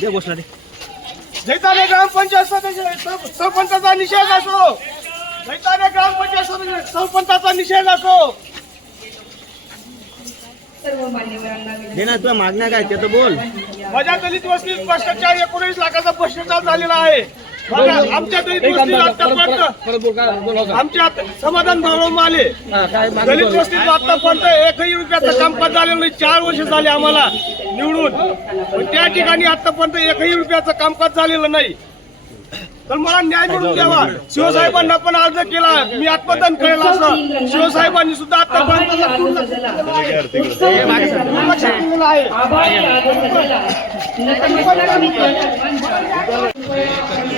दे घोषणा दे. जैताने ग्रामपंचायत सदस्य सर- सरपंचाचा निषेध असो. जैताने ग्रामपंचायत सदस्य सरपंचाचा निषेध असो. सर्व मान्यवरांना दे ना तुझ्या मागण्या काय ते तर बोल. माझ्या दलित वस्तीत भ्रष्टाचार एकोणीस लाखाचा भ्रष्टाचार झालेला आहे. आमच्या दलित वस्तीत आतापर्यंत आमच्या समाधान भाव माले दलित वस्तीत आतापर्यंत एकही रुपयाचं कामकाज झालेलं नाही. चार वर्ष झाले आम्हाला निवडून. पण त्या ठिकाणी आतापर्यंत एकही रुपयाचं कामकाज झालेलं नाही. तर मला न्याय मिळून द्यावा. शिवसाहेबांना पण अर्ज केला. मी आत्मदान करेल असं. शिवसाहेबांनी सुद्धा आतापर्यंत आहे.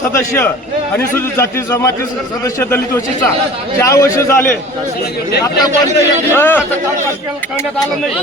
सदस्य आणि सुद्धा जाती जमाती सदस्य दलित वशीचा चार वर्ष झाले. आतापर्यंत करण्यात आलं नाही.